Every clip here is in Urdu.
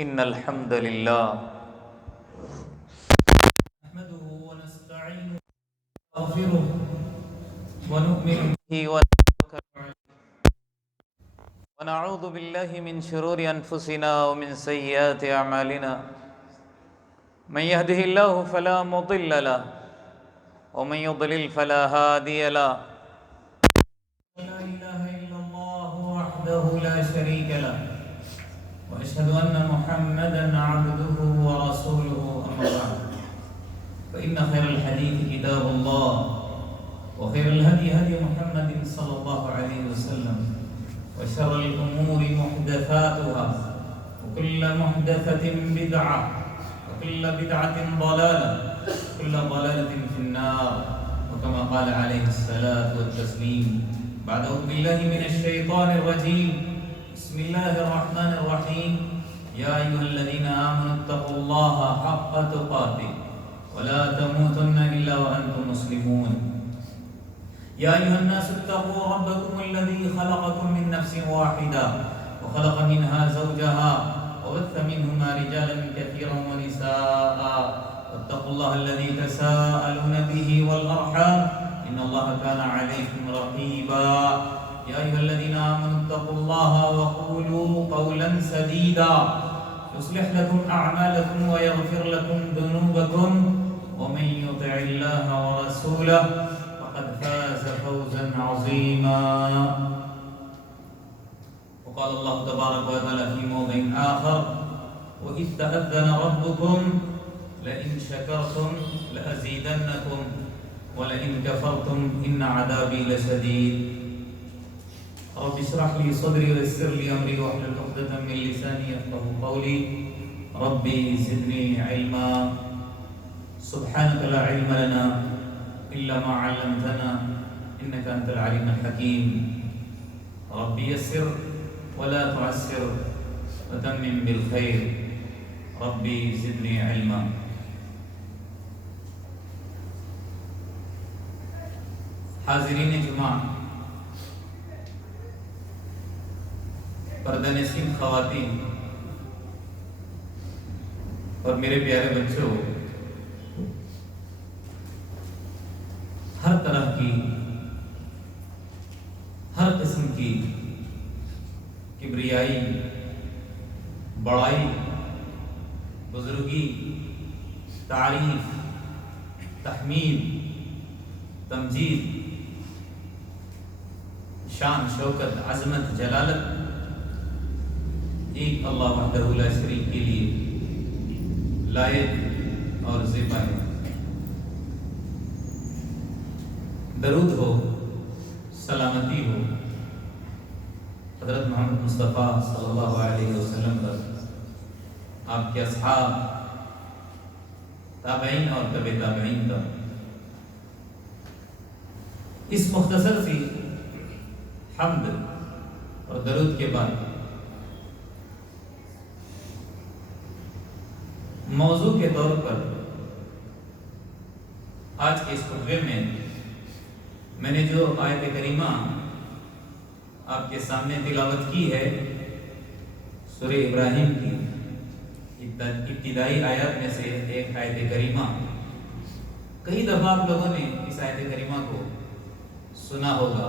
إن الحمد لله نحمده ونستعينه ونستغفره ونؤمن به ونتوكل عليه ونعوذ بالله من شرور أنفسنا ومن سيئات أعمالنا. من يهده الله فلا مضل له ومن يضلل فلا هادي له. لا إله إلا الله وحده لا شريك له وأشهد أن محمدا عبده ورسوله أما بعد فإن خير الحديث كتاب الله وخير الهدي هدي محمد صلى الله عليه وسلم وشر الأمور محدثاتها وكل محدثة بدعة وكل بدعة ضلالة وكل ضلالة في النار وكما قال عليه الصلاة والتسليم بعد أعوذ بالله من الشيطان الرجيم بسم الله الرحمن الرحيم يا أيها الذين آمنوا اتقوا الله حق تقاته ولا تموتن إلا وأنتم مسلمون يا أيها الناس اتقوا ربكم الذي خلقكم من نفس واحدة وخلق منها زوجها وبث منهما رجالا كثيرا ونساء واتقوا الله الذي تساءلون به والأرحام إن الله كان عليكم رقيبا يا أيها الذين آمنوا اتقوا الله وقولوا قولا سديدا يصلح لكم أعمالكم ويغفر لكم ذنوبكم ومن يطع الله ورسوله فقد فاز فوزا عظيما. وقال الله تبارك وتعالى في موضع آخر وإذ تأذن ربكم لئن شكرتم لأزيدنكم ولئن كفرتم إن عذابي لشديد. رب اشرح لي صدري ويسر لي أمري واحلل عقدة من لساني يفقهوا قولي ربي زدني علما سبحانك لا علم لنا إلا ما علمتنا إنك أنت العليم الحكيم. ربي يسر ولا تعسر وتمم بالخير ربي زدني علما. حاضرین جمعہ، پردہ نشین خواتین اور میرے پیارے بچوں، ہر طرح کی ہر قسم کی کبریائی، بڑائی، بزرگی، تعریف، تحمید، تمجید، شان، شوکت، عظمت، جلالت ایک اللہ وحدہ لا شریک کے لیے لائق اور زیبا ہے. درود ہو، سلامتی ہو حضرت محمد مصطفیٰ صلی اللہ علیہ وسلم پر، آپ کے اصحاب، تابعین اور تبع تابعین پر. اس مختصر سی حمد اور درود کے بعد موضوع کے طور پر آج کے اس خطبے میں نے جو آیت کریمہ آپ کے سامنے تلاوت کی ہے، سورہ ابراہیم کی ابتدائی آیات میں سے ایک آیت کریمہ، کئی دفعہ آپ لوگوں نے اس آیت کریمہ کو سنا ہوگا،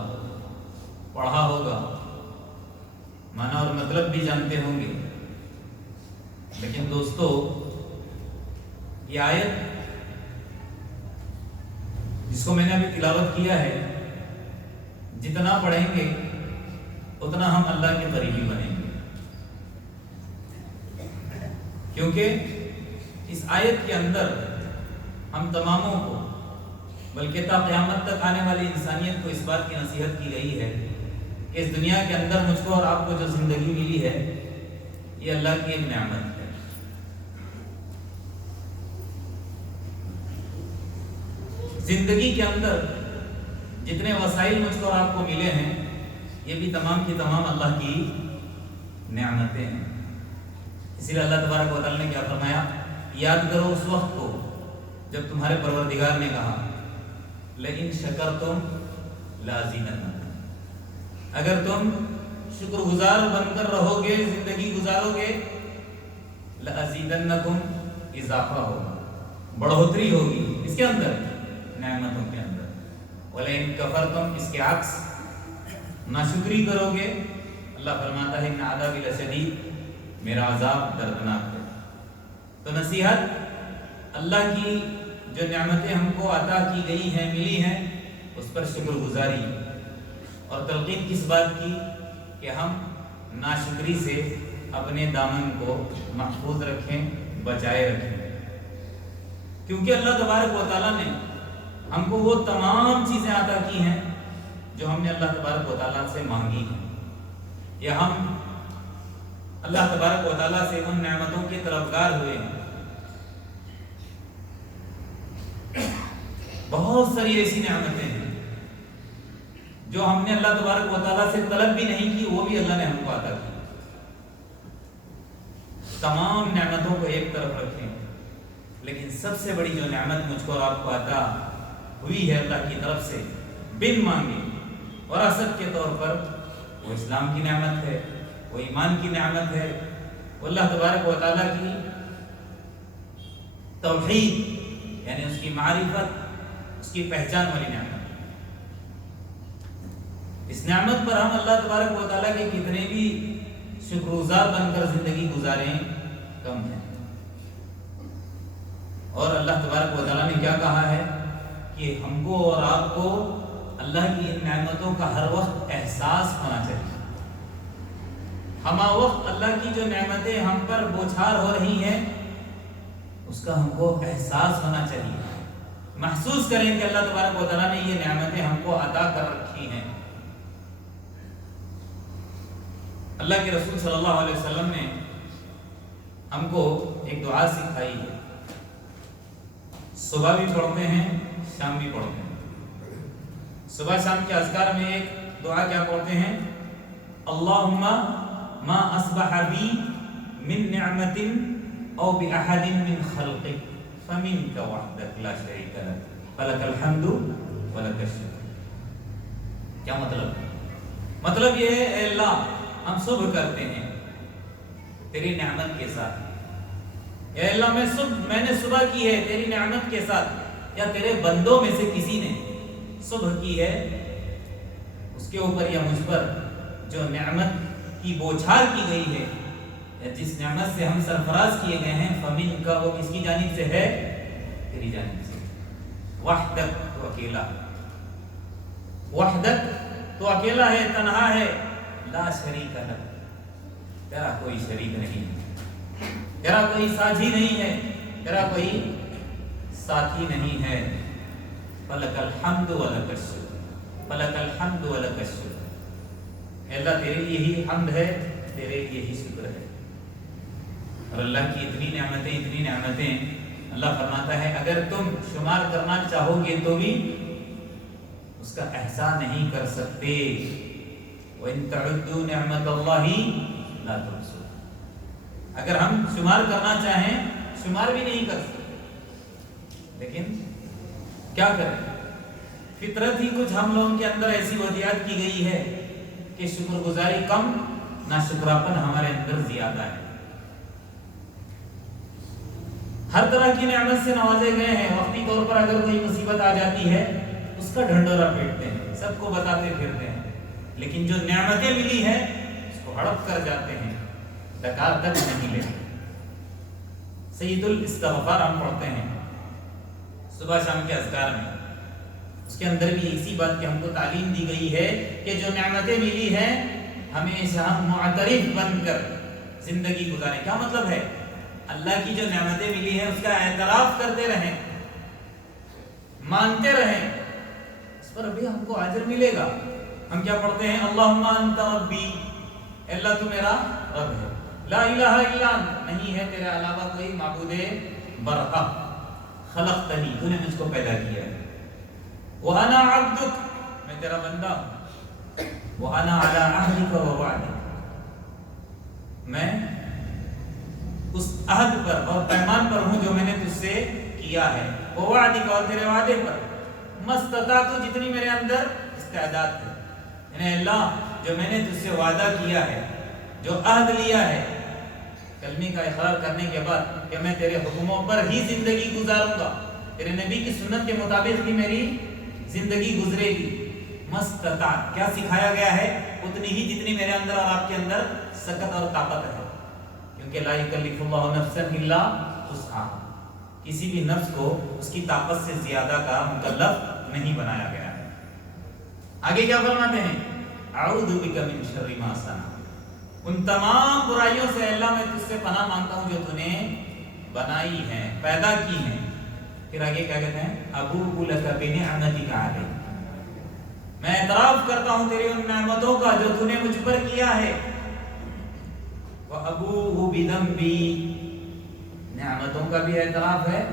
پڑھا ہوگا، معنی اور مطلب بھی جانتے ہوں گے. لیکن دوستو، یہ آیت جس کو میں نے ابھی تلاوت کیا ہے، جتنا پڑھیں گے اتنا ہم اللہ کے قریبی بنیں گے، کیونکہ اس آیت کے اندر ہم تماموں کو، بلکہ تا قیامت تک آنے والی انسانیت کو اس بات کی نصیحت کی گئی ہے کہ اس دنیا کے اندر مجھ کو اور آپ کو جو زندگی ملی ہے، یہ اللہ کی ایک نعمت ہے. زندگی کے اندر جتنے وسائل مجھ کو اور آپ کو ملے ہیں، یہ بھی تمام کی تمام اللہ کی نعمتیں ہیں. اسی لیے اللہ تبارک و تعالیٰ نے کیا فرمایا؟ یاد کرو اس وقت کو جب تمہارے پروردگار نے کہا لئن شکرتم لازیدنکم، اگر تم شکر گزار بن کر رہو گے، زندگی گزارو گے لَأَزِيدَنَّكُمْ اضافہ ہوگا، بڑھوتری ہوگی اس کے اندر، نعمتوں کے اندر. وَلَئِن كَفَرْتُمْ اس کے عکس ناشکری کرو گے، اللہ فرماتا ہے إِنَّ عَذَابِي لَشَدِيدٌ، میرا عذاب دردناک ہے. تو نصیحت، اللہ کی جو نعمتیں ہم کو عطا کی گئی ہیں، ملی ہیں، اس پر شکر گزاری، اور تلقین کس بات کی کہ ہم ناشکری سے اپنے دامن کو محفوظ رکھیں، بچائے رکھیں. کیونکہ اللہ تبارک و تعالیٰ نے ہم کو وہ تمام چیزیں عطا کی ہیں جو ہم نے اللہ تبارک و تعالیٰ سے مانگی ہیں، یا ہم اللہ تبارک و تعالیٰ سے ان نعمتوں کے طلبگار ہوئے ہیں. بہت ساری ایسی نعمتیں ہیں جو ہم نے اللہ تبارک و تعالیٰ سے طلب بھی نہیں کی، وہ بھی اللہ نے ہم کو عطا کی. تمام نعمتوں کو ایک طرف رکھیں، لیکن سب سے بڑی جو نعمت مجھ کو اور آپ کو عطا ہوئی ہے اللہ کی طرف سے بن مانگے اور اثر کے طور پر، وہ اسلام کی نعمت ہے، وہ ایمان کی نعمت ہے، وہ اللہ تبارک و تعالیٰ کی توحید یعنی اس کی معرفت، اس کی پہچان والی نعمت. اس نعمت پر ہم اللہ تبارک و تعالیٰ کے کتنے بھی شکر گزار بن کر زندگی گزاریں کم ہے. اور اللہ تبارک و تعالیٰ نے کیا کہا ہے کہ ہم کو اور آپ کو اللہ کی ان نعمتوں کا ہر وقت احساس ہونا چاہیے. ہما وقت اللہ کی جو نعمتیں ہم پر بوچھار ہو رہی ہیں اس کا ہم کو احساس ہونا چاہیے. محسوس کریں کہ اللہ تبارک و تعالیٰ نے یہ نعمتیں ہم کو عطا کر رکھی ہیں. اللہ کے رسول صلی اللہ علیہ وسلم نے ہم کو ایک دعا سکھائی ہے، صبح بھی پڑھتے ہیں، شام بھی پڑھتے ہیں. صبح شام کے اذکار میں ایک دعا کیا پڑھتے ہیں؟ اللہم ما اصبح بی من نعمت او بأحد من خلقک فمنک وحدک لا شریک لک فلک الحمد ولک الشکر. کیا مطلب یہ ہے اے اللہ ہم صبح کرتے ہیں تیری نعمت کے ساتھ. اے اللہ میں نے صبح کی ہے تیری نعمت کے ساتھ، یا تیرے بندوں میں سے کسی نے صبح کی ہے اس کے اوپر یا مجھ پر جو نعمت کی بوچھار کی گئی ہے، یا جس نعمت سے ہم سرفراز کیے گئے ہیں، فمن کا وہ کس کی جانب سے ہے؟ تیری جانب سے. وحدک تو اکیلا، وحدک تو اکیلا ہے، تنہا ہے. لا شریک لک تیرا کوئی شریک نہیں ہے، تیرا کوئی ساجھی نہیں ہے، تیرا کوئی ساتھی نہیں ہے. فلک الحمد ولک الشکر، فلک الحمد ولک الشکر. اے اللہ تیرے لیے ہی حمد ہے، تیرے لیے ہی شکر ہے. اور اللہ کی اتنی نعمتیں اللہ فرماتا ہے اگر تم شمار کرنا چاہو گے تو بھی اس کا احسان نہیں کر سکتے. وَإِن تَعُدُّوا نِعْمَةَ اللَّهِ لَا تُحْصُوهَا. اگر ہم شمار کرنا چاہیں شمار بھی نہیں کر سکتے. لیکن کیا کریں، فطرت ہی کچھ ہم لوگوں کے اندر ایسی وضعیت کی گئی ہے کہ شکر گزاری کم، ناشکراپن ہمارے اندر زیادہ ہے. ہر طرح کی نعمت سے نوازے گئے ہیں، وقتی طور پر اگر کوئی مصیبت آ جاتی ہے اس کا ڈھنڈورا پیٹتے ہیں، سب کو بتاتے پھرتے ہیں. لیکن جو نعمتیں ملی ہیں اس کو ہڑپ کر جاتے ہیں، ڈکار تک نہیں لیتے. سید الاستغفار ہم پڑھتے ہیں صبح شام کے اذکار میں، اس کے اندر بھی اسی بات کی ہم کو تعلیم دی گئی ہے کہ جو نعمتیں ملی ہیں ہمیشہ ہم معترف بن کر زندگی گزاریں. کیا مطلب ہے؟ اللہ کی جو نعمتیں ملی ہیں اس کا اعتراف کرتے رہیں، مانتے رہیں، اس پر ابھی ہم کو اجر ملے گا. ہم کیا پڑھتے ہیں؟ اللہم انت ربی، اللہ تو میرا رب ہے، لا الہ الا انت، نہیں ہے تیرے علاوہ کوئی معبود برحق، خلقتنی، تو نے مجھ کو پیدا کیا ہے، وانا عبدک، میں تیرا بندہ ہوں، وانا علی عہدک و وعدک، میں اس عہد پر اور پیمان پر ہوں جو میں نے تجھ سے کیا ہے، وعدک، اور تیرے وعدے پر، مستطاعت، جتنی میرے اندر استعداد ہے. یعنی اللہ جو میں نے تجھ سے وعدہ کیا ہے، جو عہد لیا ہے، کلمے کا اقرار کرنے کے بعد کہ میں تیرے حکموں پر ہی زندگی گزاروں گا، تیرے نبی کی سنت کے مطابق ہی میری زندگی گزرے گی، مستطاعت کیا سکھایا گیا ہے اتنی ہی جتنی میرے اندر اور آپ کے اندر سکت اور طاقت ہے، کیونکہ لا یکلف اللہ نفسا الا وسعها، کسی بھی نفس کو اس کی طاقت سے زیادہ کا مکلف نہیں بنایا گیا ہے۔ آگے کیا فرماتے ہیں؟ اعوذ بک من شر ما صنع، ان تمام برائیوں سے اللہ میں تجھ سے پناہ مانگتا ہوں جو تو نے بنائی ہیں، پیدا کی ہیں۔ پھر آگے کیا کہتے ہیں؟ ابوء لک بنعمتک علی، میں اعتراف کرتا ہوں تیری ان نعمتوں کا جو تو نے مجھ پر کیا ہے، وابوء بذنبی، نعمتوں کا بھی اعتراف ہے،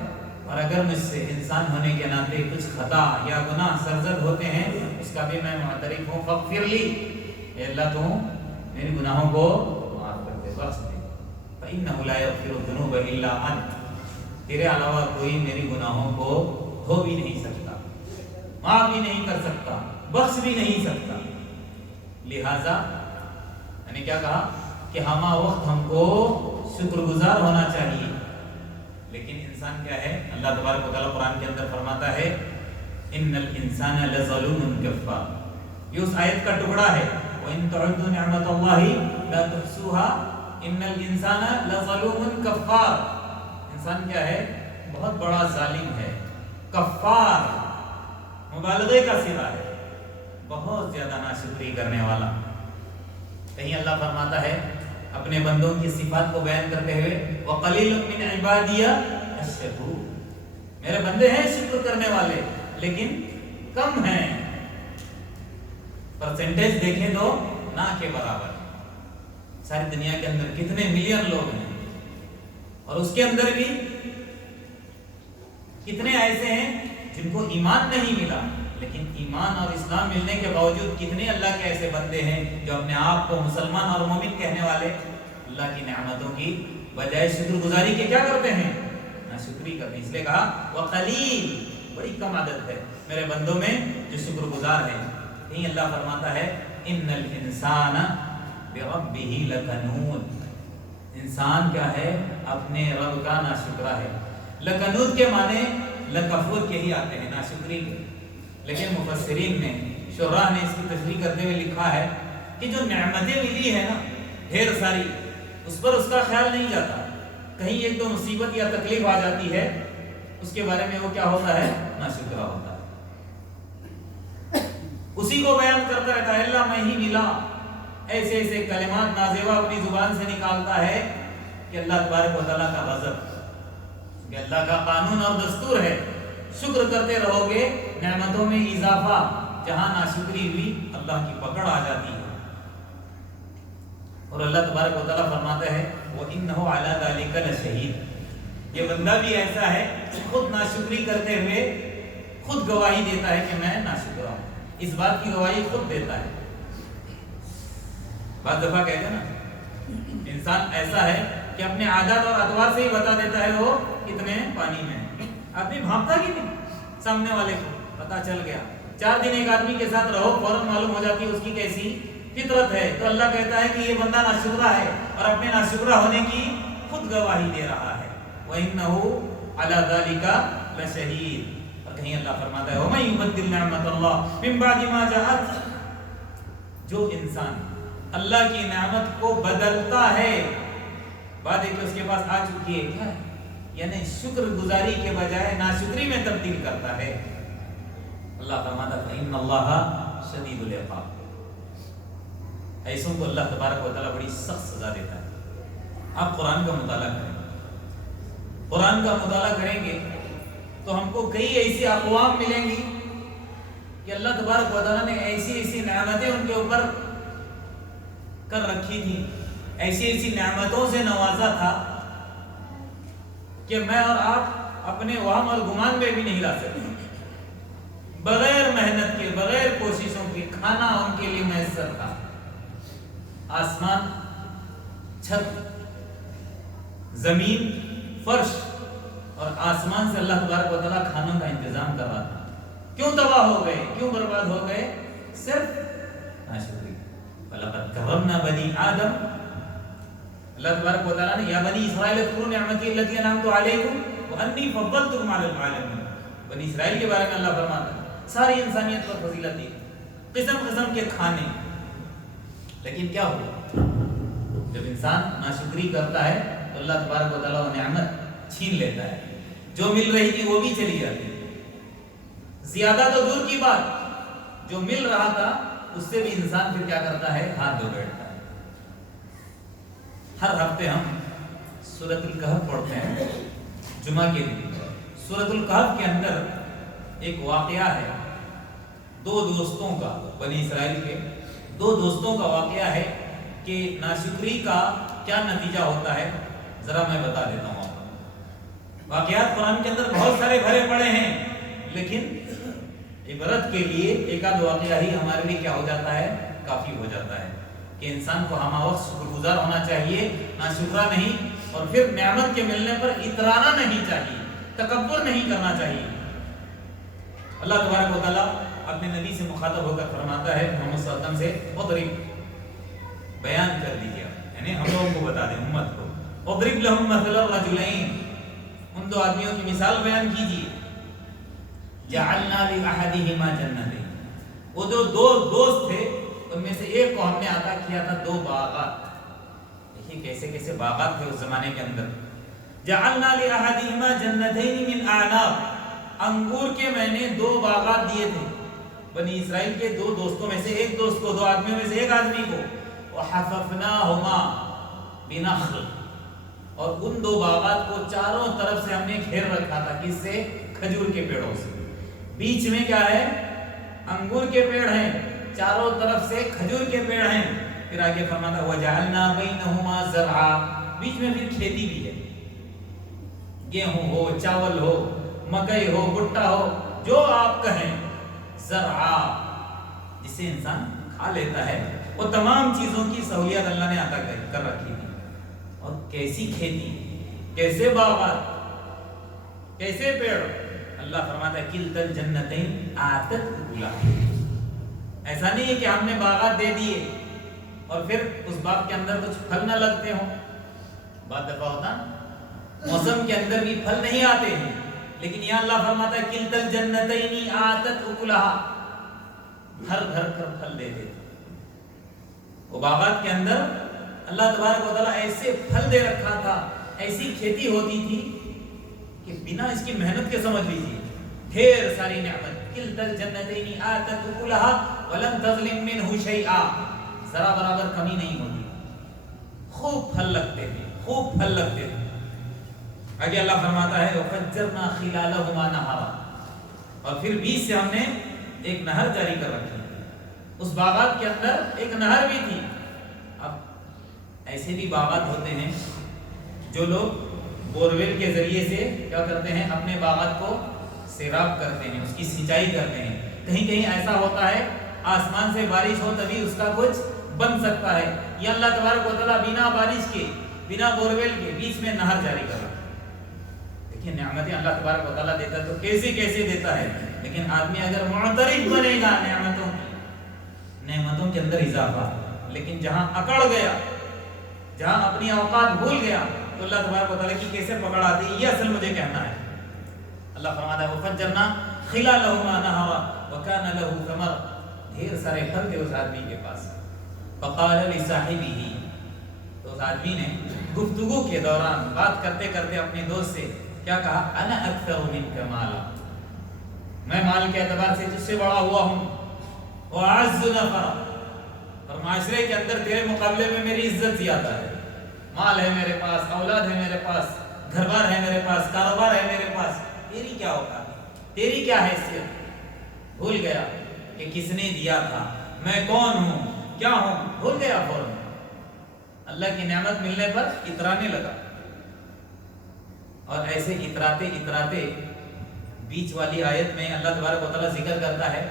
اور اگر مجھ سے انسان ہونے کے ناطے کچھ خطا یا گناہ سرزد ہوتے ہیں اس کا بھی میں معترف ہوں، فاغفر لی، اے اللہ تو میرے گناہوں کو معاف کر دے، بخش دے، فإنہ لا یغفر الذنوب الا انت، تیرے علاوہ کوئی میری گناہوں کو دھو بھی نہیں سکتا، معاف بھی نہیں کر سکتا، بخش بھی نہیں سکتا۔ لہذا یعنی کیا کہا کہ ہمہ وقت ہم کو شکر گزار ہونا چاہیے، لیکن انسان کیا ہے؟ اللہ تبارک و تعالیٰ قرآن کے اندر فرماتا ہے ان الانسان لظلوم کفار، یہ اس آیت کا ٹکڑا ہے، وَإِن تَعُدُّوا نِعْمَةَ اللَّهِ لَا تُحْصُوهَا إِنَّ الْإِنسَانَ لَظَلُومٌ کفار، انسان کیا ہے؟ بہت بڑا ظالم ہے، کفار مبالغے کا صیغہ ہے، بہت زیادہ ناشکری کرنے والا۔ کہیں اللہ فرماتا ہے اپنے بندوں کی صفات کو بیان کرتے ہوئے وَقَلِيلٌ مِّنْ عِبَادِيَ الشَّكُورُ، میرے بندے ہیں شکر کرنے والے لیکن کم ہیں، پرسنٹیج دیکھیں تو نہ کے برابر۔ ساری دنیا کے اندر کتنے ملین لوگ ہیں اور اس کے اندر بھی کتنے ایسے ہیں جن کو ایمان نہیں ملا، لیکن ایمان اور اسلام ملنے کے باوجود کتنے اللہ کے ایسے بندے ہیں جو اپنے آپ کو مسلمان اور مومن کہنے والے اللہ کی نعمتوں کی بجائے شکر گزاری کے کیا کرتے ہیں؟ ناشکری کرتے ہیں۔ اس لیے کہا وقلیل، بڑی کم عدد ہے میرے بندوں میں جو شکر گزار ہیں۔ کہیں اللہ فرماتا ہے ان الانسان بربہ لکنود، انسان کیا ہے؟ اپنے رب کا ناشکرا ہے۔ لکنود کے معنی لکفور کے ہی آتے ہیں، ناشکری کے، لیکن مفسرین نے شراح نے اس کی تشریح کرتے ہوئے لکھا ہے کہ جو نعمتیں ملی ہے نا ڈھیر ساری، اس پر اس کا خیال نہیں جاتا، کہیں ایک دو مصیبت یا تکلیف آ جاتی ہے اس کے بارے میں وہ کیا ہوتا ہے؟ ناشکرا ہوتا ہے، اسی کو بیان کرتا رہتا ہے اللہ میں ہی ملا، ایسے ایسے کلمات نازیبا اپنی زبان سے نکالتا ہے کہ اللہ تبارک و تعالیٰ کا غضب، کہ اللہ کا قانون اور دستور ہے، شکر کرتے رہو گے نعمتوں میں اضافہ، جہاں ناشکری ہوئی اللہ کی پکڑ آ جاتی ہے۔ اور اللہ تبارک و تعالیٰ فرماتا ہے وَإِنَّهُ عَلَى ذَلِكَ لَشَهِيدٌ، یہ بندہ بھی ایسا ہے خود ناشکری کرتے ہوئے خود گواہی دیتا ہے کہ میں ناشکر ہوں، اس بات کی گواہی خود دیتا ہے۔ بعض دفعہ کہتے ہیں نا انسان ایسا ہے کہ اپنے عادات اور اطوار سے ہی بتا دیتا ہے وہ کتنے پانی میں، آدمی بھانپتا کہ نہیں، سامنے والے کو پتا چل گیا، 4 دن ایک آدمی کے ساتھ رہو فوراً معلوم ہو جاتی ہے اس کی کیسی فطرت ہے، تو اللہ کہتا ہے کہ یہ بندہ ناشکرا ہے اور اپنے ناشکرا ہونے کی خود گواہی دے رہا ہے۔ وَإِنَّهُ عَلَى ذَلِكَ لَشَهِيدٌ، اور کہیں اللہ فرماتا ہے وَمَن يُبَدِّلْ نِعْمَتَ اللَّهِ مِن بَعْدِ مَا جَاءَتْهُ، جو انسان اللہ کی نعمت کو بدلتا ہے بعد کہ اس کے پاس آ چکی ہے، کیا ہے؟ یعنی شکر گزاری کے بجائے ناشکری میں تبدیل کرتا ہے، اللہ فرماتا ہے فإن اللہ شدید العقاب، ایسوں کو اللہ تبارک و تعالیٰ بڑی سخت سزا دیتا ہے۔ آپ قرآن کا مطالعہ کریں، قرآن کا مطالعہ کریں گے تو ہم کو کئی ایسی اقوام ملیں گی کہ اللہ تبارک و تعالیٰ نے ایسی ایسی نعمتیں ان کے اوپر کر رکھی تھی، ایسی ایسی نعمتوں سے نوازا تھا کہ میں اور آپ اپنے وہم اور گمان میں بھی نہیں لا سکتے، بغیر محنت کے، بغیر کوششوں کے کھانا ان کے لیے میسر تھا، آسمان، چھت، زمین، فرش اور آسمان سے اللہ تبارک و تعالیٰ کھانوں کا انتظام کر رہا تھا۔ کیوں تباہ ہو گئے، کیوں برباد ہو گئے؟ صرف ناشکری۔ وَلَقَدْ كَرَّمْنَا بَنِي آدَمَ، اللہ تبارک و تعالیٰ نے یا بنی اسرائیل اذکروا نعمتی التی انعمت علیکم وانی فضلتکم علی العالمین، بنی اسرائیل کے بارے میں اللہ فرماتا ہے ساری انسانیت پر فضیلت دی، قسم قسم کے کھانے. لیکن کیا ہوا جب انسان ناشکری کرتا ہے تو اللہ تبارک و تعالیٰ وہ نعمت چھین لیتا ہے، جو مل رہی تھی وہ بھی چلی جاتی ہے. زیادہ تو دور کی بات، جو مل رہا تھا اس سے بھی انسان پھر کیا کرتا ہے، ہاتھ دھو بیٹھتا ہے. ہر ہفتے ہم سورۃ الکہف پڑھتے ہیں جمعہ کے دن. سورۃ الکہف کے اندر ایک واقعہ ہے دو دوستوں کا، بنی اسرائیل کے دو دوستوں کا واقعہ ہے کہ ناشکری کا کیا نتیجہ ہوتا ہے. ذرا میں بتا دیتا ہوں آپ کو. واقعات قرآن کے اندر بہت سارے بھرے پڑے ہیں، لیکن عبرت کے لیے ایک آدھ واقعہ ہی ہمارے لیے کیا ہو جاتا ہے، کافی ہو جاتا ہے کہ انسان کو ہمہ وقت شکر گزار ہونا چاہیے، ناشکرا نہیں، اور پھر نعمت کے ملنے پر اترانا نہیں چاہیے، تکبر نہیں کرنا چاہیے. اللہ تبارک و تعالیٰ اپنے نبی سے مخاطب ہو کر فرماتا ہے محمد صلی اللہ علیہ وسلم سے اضرب، بیان کر دیجیے، یعنی ہم لوگوں کو بتا دیں امت کو، اضرب لہم مثل الرجلین، ان دو آدمیوں کی مثال بیان کیجیے. جعلنا لأحدہما جنتین، وہ جو دو دوست تھے ان میں سے ایک کو ہم نے عطا کیا تھا دو باغات. دیکھیے کیسے کیسے باغات تھے اس زمانے کے اندر. جعلنا لأحدہما جنتین من اعناب، انگور کے میں نے دو باغات دیے تھے بنی اسرائیل کے دو دوستوں میں سے ایک دوست کو، دو آدمیوں میں سے ایک آدمی کو. وحففناہما بنخل، اور ان دو باغات کو چاروں طرف سے ہم نے گھیر رکھا تھا، کس سے؟ کھجور کے پیڑوں سے. بیچ میں کیا ہے؟ انگور کے پیڑ ہیں، چاروں طرف سے کھجور کے پیڑ ہیں. پھر آگے فرماتا وجعلنا بینہما زرعا، بیچ میں پھر کھیتی بھی ہے، گیہوں ہو، چاول ہو، مکئی ہو، بھٹا ہو، جو آپ کہیں، زرعا جسے انسان کھا لیتا ہے. وہ تمام چیزوں کی سہولیات اللہ نے عطا کر رکھی تھی. اور کیسی کھیتی، کیسے باغات، کیسے پیڑ. اللہ فرماتا ہے کلتا الجنتین آتت اکلہا، ایسا نہیں ہے کہ ہم نے باغات دے دیے اور پھر اس باغ کے اندر کچھ پھل نہ لگتے ہوں. بعض دفعہ ہوتا موسم کے اندر بھی پھل نہیں آتے ہیں، لیکن یہاں اللہ فرماتا ہے کلتا الجنتین آتت اکلہا، بھر بھر کر پھل دے دیتے. وہ باغات کے اندر اللہ تبارک و تعالیٰ ایسے پھل دے رکھا تھا، ایسی کھیتی ہوتی تھی کہ بنا اس کی محنت کے سمجھ لیجیے ڈھیر ساری نعمت. کلتا الجنتین آتت اکلہا ولم تظلم منہ شیئا، ذرا برابر کمی نہیں ہوتی، خوب پھل لگتے تھے، خوب پھل لگتے تھے. آگے اللہ فرماتا ہے وفجرنا خلالہما نہرا، اور پھر بیچ سے ہم نے ایک نہر جاری کر رکھی. اس باغات کے اندر ایک نہر بھی تھی. اب ایسے بھی باغات ہوتے ہیں جو لوگ بورویل کے ذریعے سے کیا کرتے ہیں، اپنے باغات کو سیراب کرتے ہیں، اس کی سینچائی کرتے ہیں. کہیں کہیں ایسا ہوتا ہے آسمان سے بارش ہو تبھی اس کا کچھ بن سکتا ہے. یہ اللہ تبارک و تعالیٰ بنا بارش کے، بنا بورویل کے بیچ میں نہر جاری کر رہا ہے. دیکھیں نعمتیں اللہ تبارک و تعالیٰ دیتا تو کیسے کیسے دیتا ہے. لیکن آدمی اگر معترف بنے گا نعمتوں کے اندر اضافہ، لیکن جہاں اکڑ گیا، جہاں اپنی اوقات بھول گیا تو اللہ تبارک و تعالیٰ کی کیسے پکڑ آتی ہے. یہ اصل مجھے کہنا ہے. اللہ فرماتا ہے وفجرنا خلالہما نہرا وکان لہ ثمر، ڈھیر سارے پھل تھے اس آدمی کے پاس. فقال لصاحبہ، تو اس آدمی نے گفتگو کے دوران بات کرتے کرتے اپنے دوست سے کیا کہا، انا اکثر منک مالا، میں مال کے اعتبار سے تجھ سے بڑا ہوا ہوں، واعز نفرا، اور معاشرے کے اندر تیرے مقابلے میں میری عزت زیادہ ہے. مال ہے میرے پاس، اولاد ہے میرے پاس، گھر بار ہے میرے پاس، کاروبار ہے میرے پاس، تیری کیا اوقات ہے، تیری کیا حیثیت. بھول گیا کہ کس نے دیا تھا، میں کون ہوں، کیا ہوں، بھول گیا فوراً. اللہ کی نعمت ملنے پر اترانے لگا. اور ایسے اتراتے اتراتے بیچ والی آیت میں اللہ تبارک و تعالیٰ ذکر کرتا ہے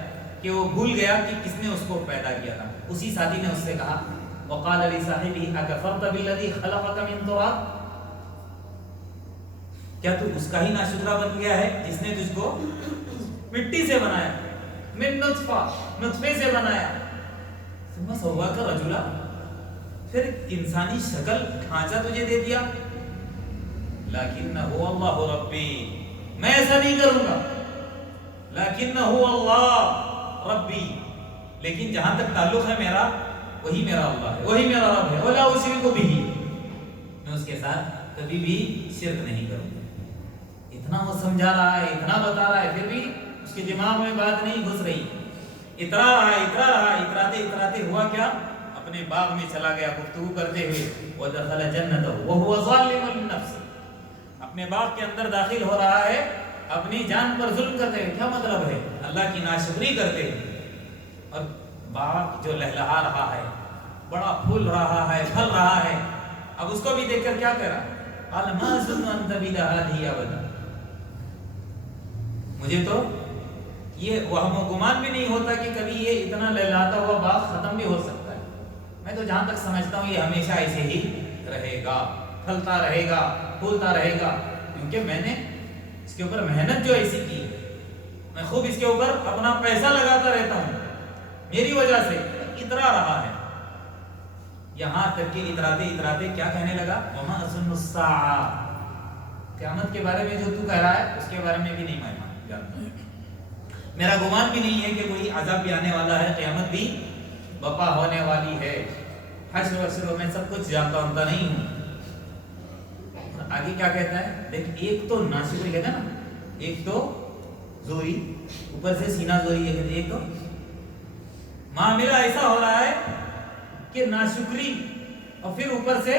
کہ وہ بھول گیا کہ کس نے اس کو پیدا کیا تھا. اسی ساتھی نے اس سے کہا وقال لصاحبہ اکفرت بالذی خلقک من تراب، کیا تو اس کا ہی ناشکرا بن گیا ہے جس نے تجھ کو مٹی سے بنایا، من نطفہ، نطفے سے بنایا، ثم سواک رجلا، پھر انسانی شکل ڈھانچہ تجھے دے دیا، لکنہ اللہ ربی، میں ایسا نہیں کروں گا، لکنہ اللہ ربی، لیکن جہاں تک تعلق ہے میرا، وہی میرا اللہ ہے، وہی میرا رب ہے، ولا اشرک بہ، میں اس کے ساتھ کبھی بھی شرک نہیں کروں گا۔ اتنا وہ سمجھا رہا ہے، اتنا بتا رہا ہے، پھر بھی اس کے دماغ میں بات نہیں گھس رہی، اترا رہا، اتراتے ہوا کیا، اپنے باغ میں چلا گیا گفتگو کرتے ہوئے، وَدَخَلَ جَنَّتَهُ وَهُوَ ظَالِمٌ لِنَفْسِهِ، اپنے باغ کے اندر داخل ہو رہا ہے اپنی جان پر ظلم کرتے ہوئے۔ کیا مطلب ہے؟ اللہ کی ناشکری کرتے ہوئے، اور باغ جو لہلہا رہا ہے، بڑا پھول رہا ہے، پھل رہا ہے، اب اس کو بھی دیکھ کر کیا کہہ رہا؟ قَالَ مَا أَظُنُّ أَن تَبِيدَ هَٰذِهِ أَبَدًا، مجھے تو یہ وہم و گمان بھی نہیں ہوتا کہ کبھی یہ اتنا لہلاتا ہوا باغ ختم بھی ہو سکتا ہے، میں تو جہاں تک سمجھتا ہوں یہ ہمیشہ ایسے ہی رہے گا، پھلتا رہے گا، پھولتا رہے گا، کیونکہ میں نے اس کے اوپر محنت جو ایسی کی ہے، میں خوب اس کے اوپر اپنا پیسہ لگاتا رہتا ہوں، میری وجہ سے اترا رہا ہے۔ یہاں تک کہ اتراتے کیا کہنے لگا؟ وَمَا أَظُنُّ السَّاعَةَ، قیامت کے بارے میں جو تو کہہ رہا ہے اس کے بارے میں بھی نہیں میں جانتا، میرا گمان بھی نہیں ہے کہ کوئی عذاب بھی آنے والا ہے، قیامت بھی بپا ہونے والی ہے، حشر وشر میں سب کچھ جانتا نہیں ہوں۔ آگے کیا کہتا ہے دیکھ، ایک تو ناشکری کہتا ہے نا، ایک تو زوری، اوپر سے سینہ زوری ہے، ایک تو معاملہ ایسا ہو رہا ہے کہ ناشکری، اور پھر اوپر سے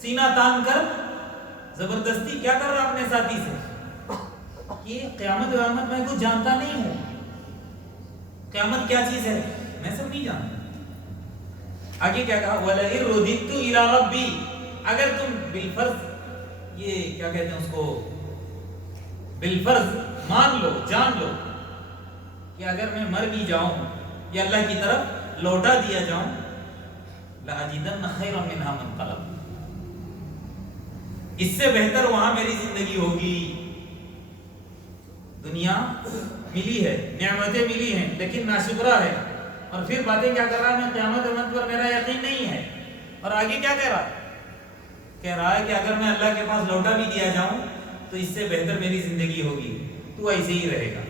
سینہ تان کر زبردستی کیا کر رہا اپنے ساتھی سے کہ قیامت میں کچھ جانتا نہیں ہوں، قیامت کیا چیز ہے میں سب نہیں جانتا۔ آگے کیا کہا؟ وَلَئِن رُدِدتُّ إِلَىٰ رَبِّي، اگر تم بالفرض، یہ کیا کہتے ہیں اس کو، بالفرض مان لو، جان لو کہ اگر میں مر بھی جاؤں یا اللہ کی طرف لوٹا دیا جاؤں، لَأَجِدَنَّ خَيْرًا مِنْهَا مُنْقَلَبًا، اس سے بہتر وہاں میری زندگی ہوگی۔ دنیا ملی ہے، نعمتیں ملی ہیں، لیکن ناشکرا ہے، اور پھر باتیں کیا کر رہا ہے؟ میں قیامت پر میرا یقین نہیں ہے، اور آگے کیا کہہ رہا ہے؟ کہہ رہا ہے کہ اگر میں اللہ کے پاس لوٹا بھی دیا جاؤں تو اس سے بہتر میری زندگی ہوگی، تو ایسے ہی رہے گا۔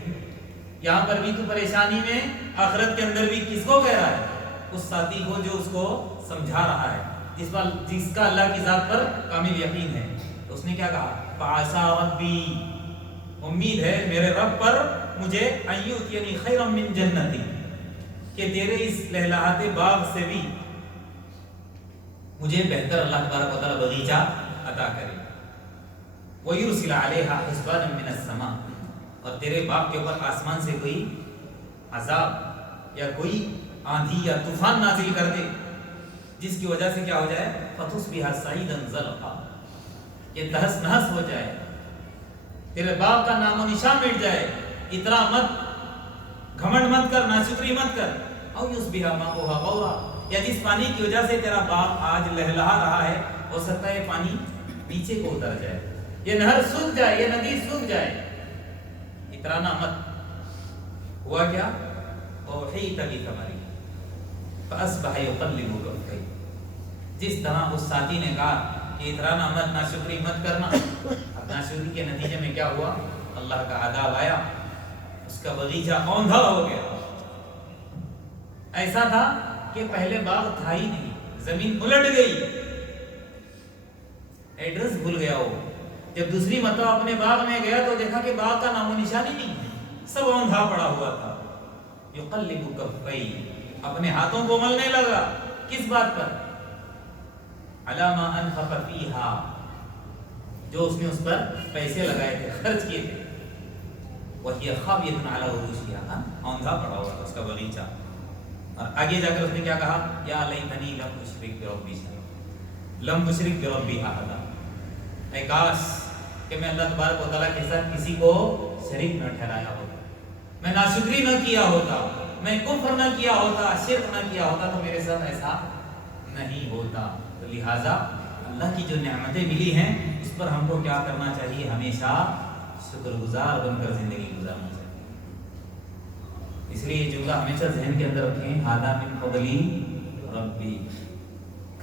یہاں پر بھی تو پریشانی میں، آخرت کے اندر بھی کس کو کہہ رہا ہے؟ اس ساتھی کو جو اس کو سمجھا رہا ہے، جس کا اللہ کی ذات پر کامل یقین ہے۔ تو اس نے کیا کہا؟ فَعَسَىٰ رَبِّي، امید ہے میرے رب پر مجھے أَن يُؤْتِيَنِي خَيْرًا مِّن جَنَّتِي، کہ تیرے اس لہلاتے باغ سے بھی مجھے بہتر اللہ تبارک و تعالیٰ باغیچہ عطا کرے، وَيُرْسِلَ عَلَيْهَا حِسْبَانًا مِّنَ السَّمَاءِ، اور تیرے باغ کے اوپر آسمان سے کوئی عذاب یا کوئی آندھی یا طوفان نازل کر دے، جس کی وجہ سے کیا ہو جائے؟ فَتُصْبِحَ صَعِيدًا زَلْقًا، یہ تہس نہس ہو جائے، تیرے باغ کا نام و نشان مٹ جائے۔ اتنا مت، گھمنڈ مت کر، ناشکری مت کر۔ او یصبح ماؤها غورا، یا جس پانی کی وجہ سے تیرا باغ آج لہلہا رہا ہے، ہو سکتا ہے یہ پانی نیچے کو اتر جائے، یہ نہر سوکھ جائے، یہ ندی سوکھ جائے۔ اترانا مت۔ ہوا کیا؟ وَأُحِيطَ بِثَمَرِهِ فَأَصْبَحَ يُقَلِّبُ كَفَّيْهِ، جس طرح اس ساتھی نے کہا کہ اترانا مت، ناشکری مت کرنا، اب ناشکری کے نتیجے میں کیا ہوا؟ اللہ کا عذاب آیا، اس کا باغیچہ اوندھا ہو گیا۔ ایسا تھا کہ پہلے باغ تھا ہی نہیں، زمین الٹ گئی، ایڈریس بھول گیا وہ۔ جب دوسری مرتبہ اپنے باغ میں گیا تو دیکھا کہ باغ کا نام و نشان ہی نہیں ہے، سب اوندھا پڑا ہوا تھا۔ یقلب کفیہ، اپنے ہاتھوں کو ملنے لگا، کس بات پر؟ علی ما انفق فیہا، جو اس نے اس پر پیسے لگائے تھے، خرچ کیے تھے۔ وہی خاویۃ علی عروشہا، اوندھا پڑا ہوا تھا اس کا باغیچہ۔ اور آگے جا کر اس نے کیا کہا؟ یا لیتنی لم اشرک بربی شیئا، لم اشرک بربی احدا، اے کاش کہ میں اللہ تبارک و تعالیٰ کے ساتھ کسی کو شریک نہ ٹھہرایا ہوتا، میں ناشکری نہ کیا ہوتا، میں کفر نہ کیا ہوتا، شرک نہ کیا ہوتا، تو میرے ساتھ ایسا نہیں ہوتا۔ تو لہٰذا اللہ کی جو نعمتیں ملی ہیں اس پر ہم کو کیا کرنا چاہیے؟ ہمیشہ شکر گزار بن کر زندگی گزارنا چاہیے۔ اس لیے یہ جملہ ہمیشہ ذہن کے اندر رکھیں، ھذا من فضلی ربی،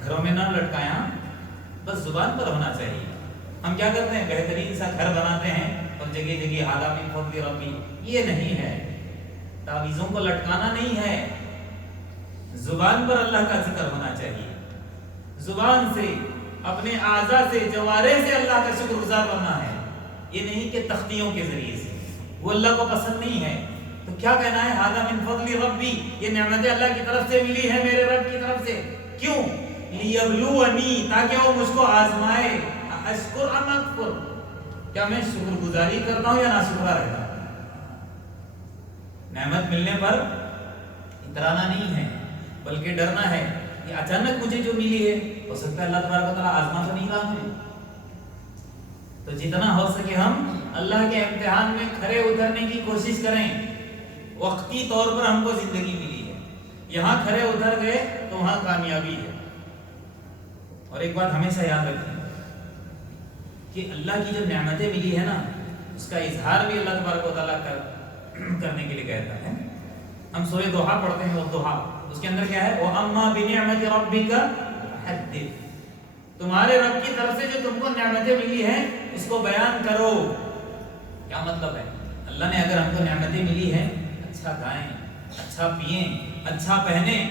گھروں میں نہ لٹکایا، بس زبان پر ہونا چاہیے۔ ہم کیا کرتے ہیں؟ بہترین سا گھر بناتے ہیں اور جگہ جگہ ھذا من فضل ربی، یہ نہیں ہے۔ تعویذوں کو لٹکانا نہیں ہے، زبان پر اللہ کا ذکر ہونا چاہیے، زبان سے، اپنے اعضاء سے، جوارح سے اللہ کا شکر گزار بننا ہے، یہ نہیں کہ تختیوں کے ذریعے سے، وہ اللہ کو پسند نہیں ہے۔ تو کیا کہنا ہے؟ ھذا من فضل ربی، یہ نعمتیں اللہ کی طرف سے ملی ہے، میرے رب کی طرف سے۔ کیوں؟ لیبلونی، تاکہ وہ مجھ کو آزمائے، اشکر ام اکفر، کیا میں شکر گزاری کرتا ہوں یا ناشکرا رہتا ہوں۔ نعمت ملنے پر اترانا نہیں ہے، بلکہ ڈرنا ہے کہ اچانک مجھے جو ملی ہے، ہو سکتا ہے اللہ تبارک و تعالیٰ آزما تو نہیں رہا ہے۔ تو جتنا ہو سکے ہم اللہ کے امتحان میں کھرے اترنے کی کوشش کریں۔ وقتی طور پر ہم کو زندگی ملی ہے، یہاں کھرے اتر گئے تو وہاں کامیابی ہے۔ اور ایک بات ہمیشہ یاد رکھیں کہ اللہ کی جو نعمتیں ملی ہے نا، اس کا اظہار بھی اللہ تبارک و تعالیٰ کرنے کے لیے کہتا ہے۔ ہم سورہ دوحہ پڑھتے ہیں، وہ دوحہ اس کے اندر کیا ہے؟ وَأَمَّا بِنِعْمَةِ رَبِّكَ حَدِّثْ، تمہارے رب کی طرف سے جو تم کو نعمتیں ملی ہیں اس کو بیان کرو۔ کیا مطلب ہے؟ اللہ نے اگر ہم کو نعمتیں ملی ہیں، اچھا کھائیں، اچھا پئیں، اچھا پہنیں۔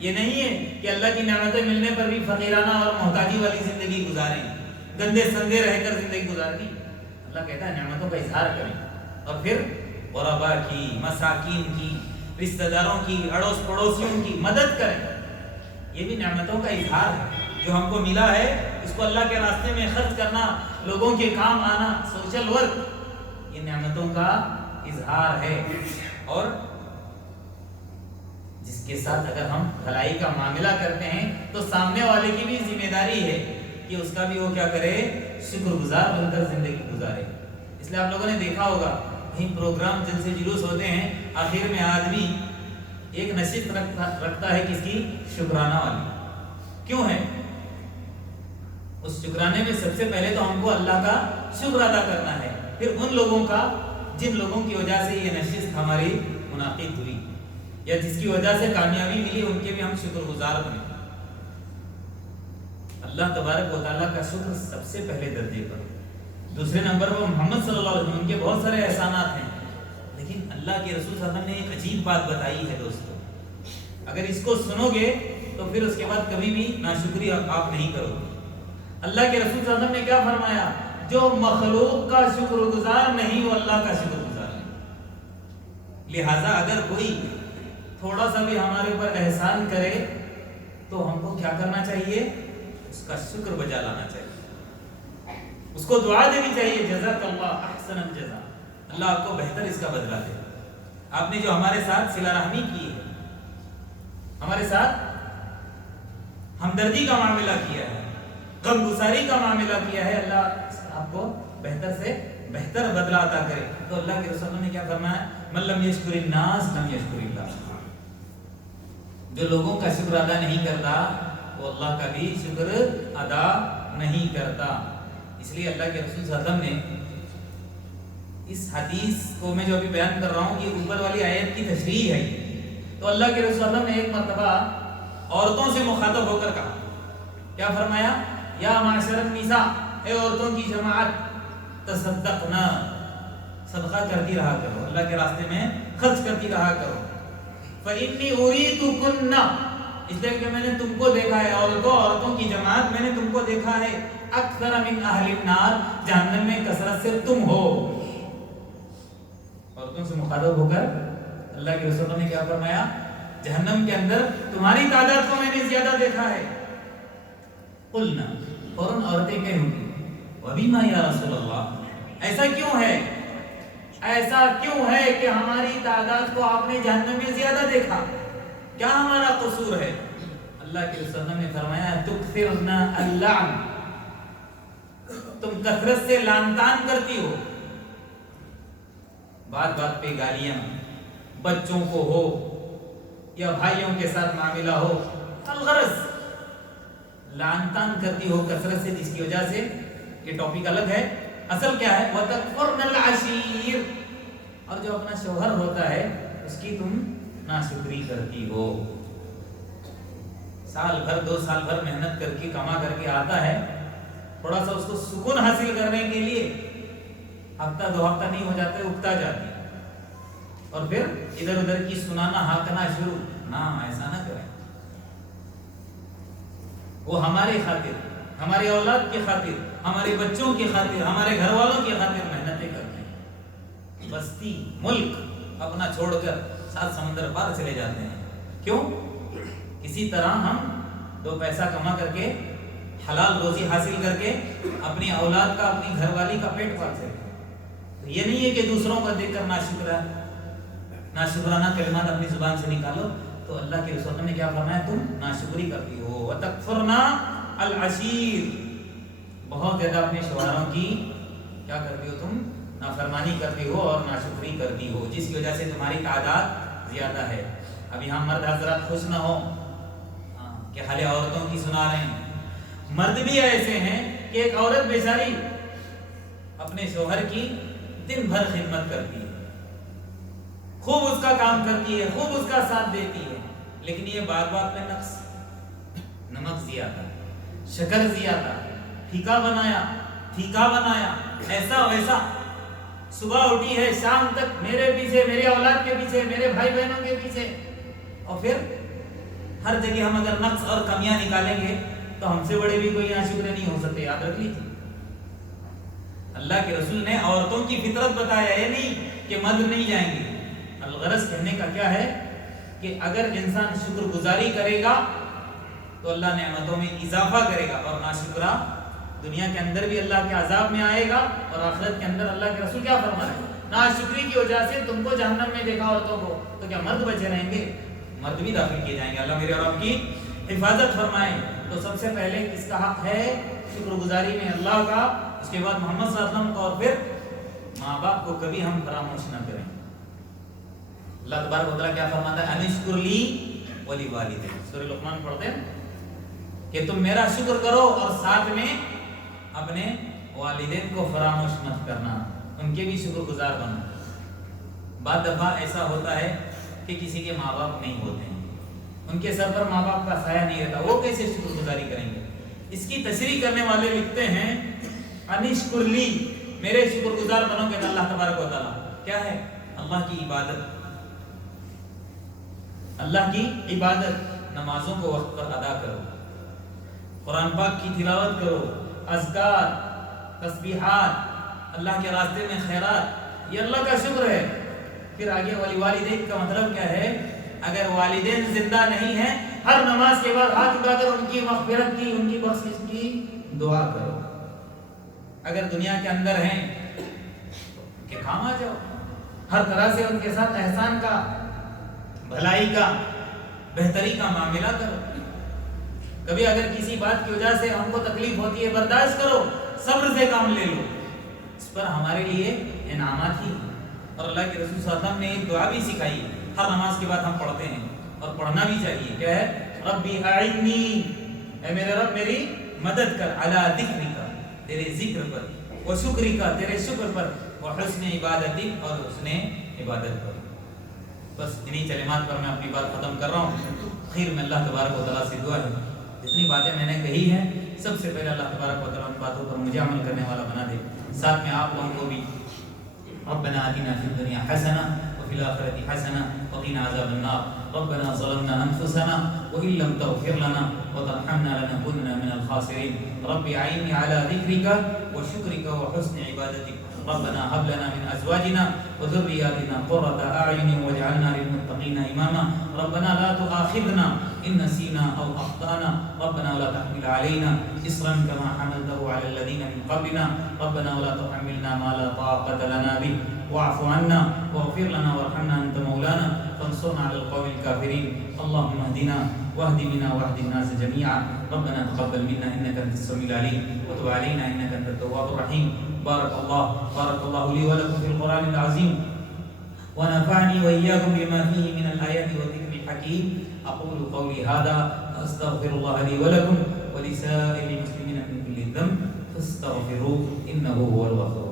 یہ نہیں ہے کہ اللہ کی نعمتیں ملنے پر بھی فقیرانہ اور محتاجی والی زندگی گزاریں، گندے سندے رہ کر زندگی گزاریں۔ اللہ کہتا ہے نعمتوں کا اظہار کریں، اور پھر غربا کی، مساکین کی، رشتہ داروں کی، اڑوس پڑوسیوں کی مدد کریں۔ یہ بھی نعمتوں کا اظہار ہے، جو ہم کو ملا ہے اس کو اللہ کے راستے میں خرچ کرنا، لوگوں کے کام آنا، سوشل ورک، یہ نعمتوں کا اظہار ہے۔ اور جس کے ساتھ اگر ہم بھلائی کا معاملہ کرتے ہیں تو سامنے والے کی بھی ذمہ داری ہے کہ اس کا بھی وہ کیا کرے؟ شکر گزار بن کر زندگی گزارے۔ اس لیے آپ لوگوں نے دیکھا ہوگا کہیں پروگرام جن سے جلوس ہوتے ہیں، آخر میں آدمی ایک نشست رکھتا ہے، کس کی؟ شکرانہ والی۔ کیوں ہے؟ اس شکرانے میں سب سے پہلے تو ہم کو اللہ کا شکر ادا کرنا ہے، پھر ان لوگوں کا جن لوگوں کی وجہ سے یہ نشست ہماری منعقد ہوئی یا جس کی وجہ سے کامیابی ملی، ان کے بھی ہم شکر گزار بنیں۔ اللہ تبارک و تعالیٰ کا شکر سب سے پہلے درجے پر، دوسرے نمبر پر محمد صلی اللہ علیہ وسلم کے بہت سارے احسانات ہیں، لیکن اللہ کے رسول صلی اللہ علیہ وسلم نے ایک عجیب بات بتائی ہے دوستو، اگر اس کو سنو گے تو پھر اس کے بعد کبھی بھی ناشکری آپ نہیں کرو گے۔ اللہ کے رسول صلی اللہ علیہ وسلم نے کیا فرمایا؟ جو مخلوق کا شکر گزار نہیں، وہ اللہ کا شکر گزار نہیں۔ لہٰذا اگر کوئی تھوڑا سا بھی ہمارے اوپر احسان کرے تو ہم کو کیا کرنا چاہیے؟ اس کا شکر بجا لانا چاہیے، اس کو دعا دینی چاہیے، جزاک اللہ احسن الجزا، اللہ آپ کو بہتر اس کا بدلہ دے۔ آپ نے جو ہمارے ساتھ صلہ رحمی کی ہے، ہمارے ساتھ ہمدردی کا معاملہ کیا ہے، غم گساری کا معاملہ کیا ہے، اللہ آپ کو بہتر سے بہتر بدلہ عطا کرے۔ تو اللہ کے رسول نے کیا فرمایا؟ من لم یشکر الناس لم یشکر اللہ، جو لوگوں کا شکر ادا نہیں کرتا وہ اللہ کا بھی شکر ادا نہیں کرتا۔ اس لیے اللہ کے رسول صلی اللہ علیہ وسلم نے اس حدیث کو میں جو ابھی بیان کر رہا ہوں، یہ اوپر والی آیت کی تشریح ہے۔ تو اللہ کے رسول صلی اللہ علیہ وسلم نے ایک مرتبہ عورتوں سے مخاطب ہو کر کہا، کیا فرمایا؟ یا معاشر النساء، اے عورتوں کی جماعت، تصدقنا، صدقہ کرتی رہا کرو، اللہ کے راستے میں خرچ کرتی رہا کرو۔ فإنی أُرِيتُكُنَّ، اس لیے کہ میں نے تم کو دیکھا ہے، عورتوں کی جماعت میں نے تم کو دیکھا ہے، اکثر من اہل النار، جہنم میں کثرت سے تم ہو۔ عورتوں سے مخاطب ہو کر اللہ کے رسول نے کیا فرمایا؟ جہنم کے اندر تمہاری تعداد کو میں نے زیادہ دیکھا ہے۔ قلنا، فوراً عورتیں کہہ ہوگی، وَبِمَا یا رسول اللہ، ایسا کیوں ہے؟ ایسا کیوں ہے کہ ہماری تعداد کو آپ نے جہنم میں زیادہ دیکھا؟ کیا ہمارا قصور ہے؟ اللہ کے رسول نے فرمایا، تکثرن اللعن، تم کثرت سے لعن طعن کرتی ہو، بات بات پہ گالیاں، بچوں کو ہو یا بھائیوں کے ساتھ معاملہ ہو، الغرض لعن طعن کرتی ہو کثرت سے، جس کی وجہ سے یہ ٹاپک الگ ہے، اصل کیا ہے؟ وَتَكْفُرْنَ الْعَشِيرِ، اور جو اپنا شوہر ہوتا ہے اس کی تم ناشکری کرتی ہو۔ سال بھر 2 سال بھر محنت کر کے کما کر کے آتا ہے، تھوڑا سا اس کو سکون حاصل کرنے کے لیے ہفتہ 2 ہفتہ نہیں ہو جاتے، اگتا جاتی ہے، اور پھر ادھر ادھر کی سنانا ہانکنا شروع. نہ، ایسا نہ کریں. وہ ہماری خاطر، ہماری اولاد کی خاطر، ہمارے بچوں کی خاطر، ہمارے گھر والوں کی خاطر محنتیں کرتے ہیں. بستی ملک اپنا چھوڑ کر 7 سمندر پار چلے جاتے ہیں. کیوں؟ کسی طرح ہم 2 پیسہ کما کر کے حلال روزی حاصل کر کے اپنی اولاد کا، اپنی گھر والی کا پیٹ پال سکیں. یہ نہیں ہے کہ دوسروں کا دیکھ کر ناشکرانہ کلمات اپنی زبان سے نکالو. تو اللہ کے رسول نے کیا فرمایا؟ تم ناشکری کرتی ہو. وَتَكْفُرْنَا الْعَشِيرِ، بہت زیادہ اپنے شوہروں کی کیا کرتی ہو؟ تم نافرمانی کرتی ہو اور ناشکری کرتی ہو، جس کی وجہ سے تمہاری تعداد زیادہ ہے. اب یہاں مرد حضرات خوش نہ ہو کہ حال عورتوں کی سنا رہے ہیں. مرد بھی ایسے ہیں کہ ایک عورت بیچاری اپنے شوہر کی دن بھر خدمت کرتی ہے، خوب اس کا کام کرتی ہے، خوب اس کا ساتھ دیتی ہے، لیکن یہ بات بات میں نقص، نمک زیادہ، شکر زیادہ، پھیکا بنایا، ایسا ویسا. صبح اٹھی ہے، شام تک میرے پیچھے، میری اولاد کے پیچھے، میرے بھائی بہنوں کے پیچھے. اور پھر ہر جگہ ہم اگر نقص اور کمیاں نکالیں گے تو ہم سے بڑے بھی کوئی ناشکر نہیں ہو سکتے. یاد رکھ لیجیے، اللہ کے رسول نے عورتوں کی فطرت بتایا، یہ نہیں کہ مرد نہیں جائیں گے. الغرض کہنے کا کیا ہے کہ اگر انسان شکر گزاری کرے گا تو اللہ نعمتوں میں اضافہ کرے گا، اور ناشکرہ دنیا کے اندر بھی اللہ کے عذاب میں آئے گا، اور آخرت کے اندر اللہ کے رسول کیا فرما رہے ہیں؟ ناشکری کی وجہ سے تم کو جہنم میں دیکھا عورتوں کو، تو کیا مرد بچے رہیں گے؟ مرد بھی داخل کیے جائیں گے. اللہ میرے اور آپ کی حفاظت فرمائے. تو سب سے پہلے کس کا حق ہے شکر گزاری میں؟ اللہ کا. اس کے بعد محمد صلی اللہ علیہ وسلم کا، اور پھر ماں باپ کو کبھی ہم فراموش نہ کریں. اللہ تبارک و تعالیٰ کیا فرماتا ہے؟ انشکر لی ولی والدیک. سورہ لقمان پڑھتے ہیں کہ تم میرا شکر کرو اور ساتھ میں اپنے والدین کو فراموش مت کرنا، ان کے بھی شکر گزار بنو. بعض دفعہ ایسا ہوتا ہے کہ کسی کے ماں باپ نہیں ہوتے ہیں، ان کے سر پر ماں باپ کا سایہ نہیں رہتا، وہ کیسے شکر گزاری کریں گے؟ اس کی تشریح کرنے والے لکھتے ہیں انشکر لی، میرے شکر گزار بنو گے. اللہ تبارک و تعالیٰ کیا ہے؟ اللہ کی عبادت. اللہ کی عبادت، نمازوں کو وقت پر ادا کرو، قرآن پاک کی تلاوت کرو، اذکار، تسبیحات، اللہ کے راستے میں خیرات، یہ اللہ کا شکر ہے. پھر آگے والدین کا مطلب کیا ہے؟ اگر والدین زندہ نہیں ہیں، ہر نماز کے بعد ہاتھ اٹھا کر ان کی مغفرت کی، ان کی بخشش کی دعا کرو. اگر دنیا کے اندر ہیں ان کے کام آ جاؤ، ہر طرح سے ان کے ساتھ احسان کا، بھلائی کا، بہتری کا معاملہ کرو. کبھی اگر کسی بات کی وجہ سے ہم کو تکلیف ہوتی ہے، برداشت کرو، صبر سے کام لے لو، اس پر ہمارے لیے انعامات ہی ہیں. اور اللہ کے رسول صلی اللہ علیہ وسلم نے ایک دعا بھی سکھائی، ہر نماز کے بعد ہم پڑھتے ہیں اور پڑھنا بھی چاہیے. کیا ہے؟ ربی اعینی، اے میرے رب میری مدد کر، علی ذکرک، تیرے ذکر پر، و شکرک، تیرے شکر پر، و حسن عبادتی، اور حسن عبادت پر. بس انہی کلمات پر میں اپنی بات ختم کر رہا ہوں. خیر میں اللہ تبارک و تعالیٰ سے دعا ہے جتنی باتیں میں نے کہی ہیں سب سے پہلے اللہ تبارک و تعالیٰ ان باتوں پر مجھے عمل کرنے والا بنا دے، ساتھ میں آپ لوگوں کو بھی. ربنا آتنا فی الدنیا حسنہ وفی الآخرۃ حسنہ وقنا عذاب النار. ربنا ظلمنا انفسنا وان لم تغفر لنا وترحمنا لنكونن من الخاسرین. رب اعینی علی ذکرک وشکرک وحسن عبادتک. ربنا هب لنا من ازواجنا وذرياتنا قرة اعين واجعلنا للمتقين اماما. ربنا لا تؤاخذنا ان نسينا او اخطانا. ربنا ولا تحمل علينا اصرا كما حملته على الذين من قبلنا. ربنا ولا تحملنا ما لا طاقة لنا به واعف عنا واغفر لنا وارحمنا انت مولانا فانصرنا على القوم الكافرين. اللهم اهدنا واهد بنا واهد الناس جميعا. ربنا تقبل منا انك انت السميع العليم وتب علينا انك انت التواب الرحيم. بارك الله لي ولكم في القرآن العظيم ونفعني وإياكم بما فيه من الآيات والذكر الحكيم. أقول قولي هذا أستغفر الله لي ولكم ولسائر المسلمين من كل ذنب فاستغفروه إنه هو الغفور.